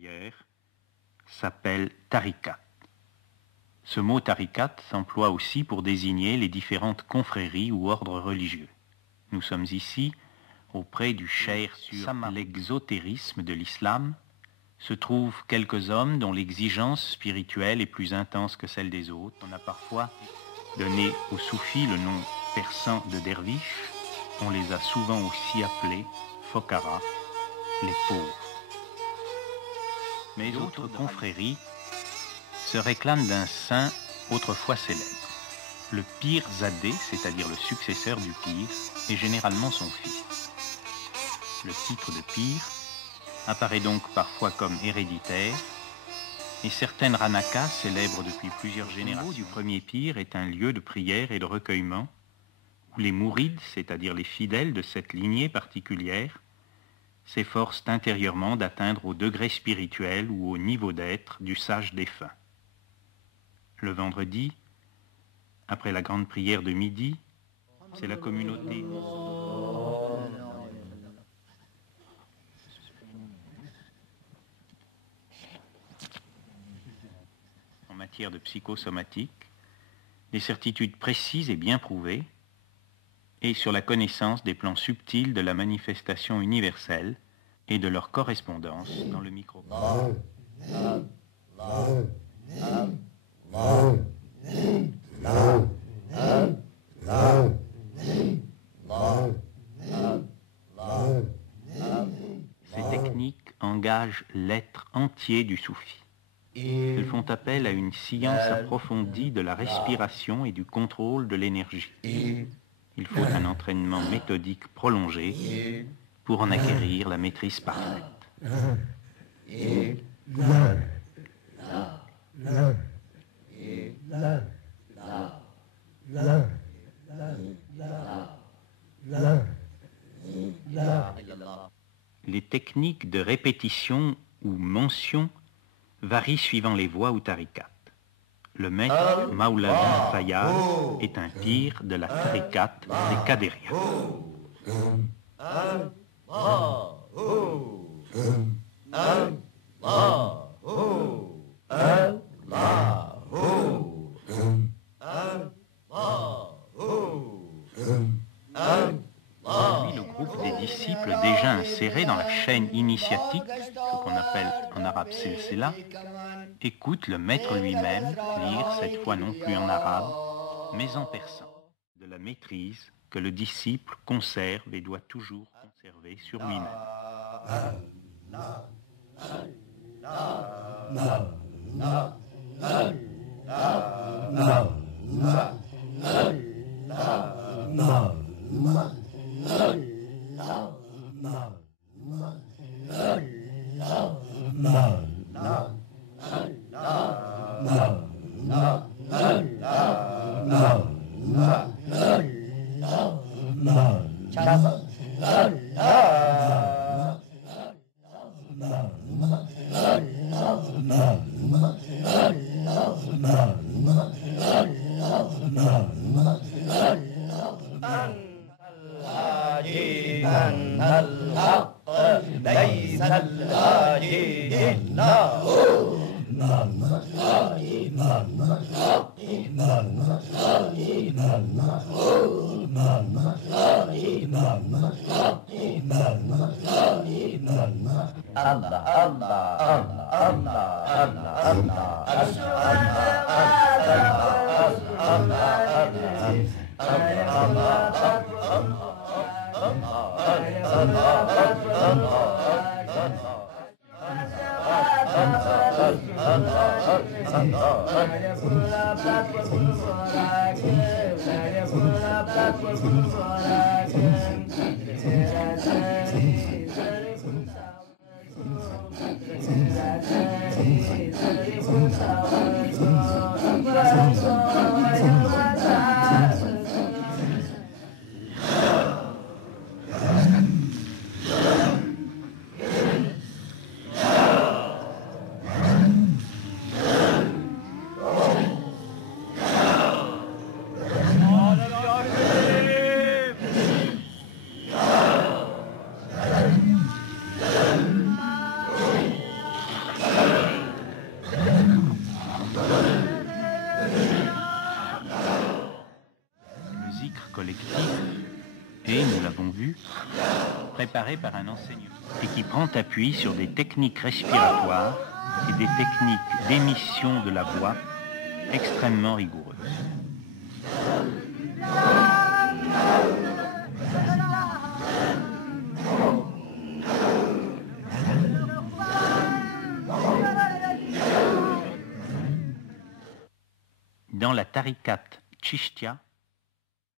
guerrière s'appelle tariqat. Ce mot tariqat s'emploie aussi pour désigner les différentes confréries ou ordres religieux. Nous sommes ici auprès du cheikh sur l'exotérisme de l'islam. Se trouvent quelques hommes dont l'exigence spirituelle est plus intense que celle des autres. On a parfois donné aux soufis le nom persan de derviches. On les a souvent aussi appelés fokara, les pauvres. Mais d'autres confréries se réclament d'un saint autrefois célèbre. Le pir Zadé, c'est-à-dire le successeur du pir, est généralement son fils. Le titre de pir apparaît donc parfois comme héréditaire, et certaines ranakas célèbrent depuis plusieurs générations. Le du premier pir est un lieu de prière et de recueillement, où les mourides, c'est-à-dire les fidèles de cette lignée particulière, s'efforcent intérieurement d'atteindre au degré spirituel ou au niveau d'être du sage défunt. Le vendredi, après la grande prière de midi, c'est la communauté en matière de psychosomatique, des certitudes précises et bien prouvées, et sur la connaissance des plans subtils de la manifestation universelle et de leur correspondance dans le microcosme. Ces techniques engagent l'être entier du soufi. Elles font appel à une science approfondie de la respiration et du contrôle de l'énergie. Il faut un entraînement méthodique prolongé pour en acquérir la maîtrise parfaite. Les techniques de répétition ou mention varient suivant les voies ou tariqats. Le maître Maulana Fayyad est un pir de la tariqat des Qadériens. Aujourd'hui, le groupe des disciples déjà insérés dans la chaîne initiatique, ce qu'on appelle en arabe silsila, écoute le maître lui-même lire, cette fois non plus en arabe, mais en persan, de la maîtrise que le disciple conserve et doit toujours conserver sur lui-même. zikr collectif est, nous l'avons vu, préparé par un enseignant et qui prend appui sur des techniques respiratoires et des techniques d'émission de la voix extrêmement rigoureuses. Dans la tariqat Chishtia,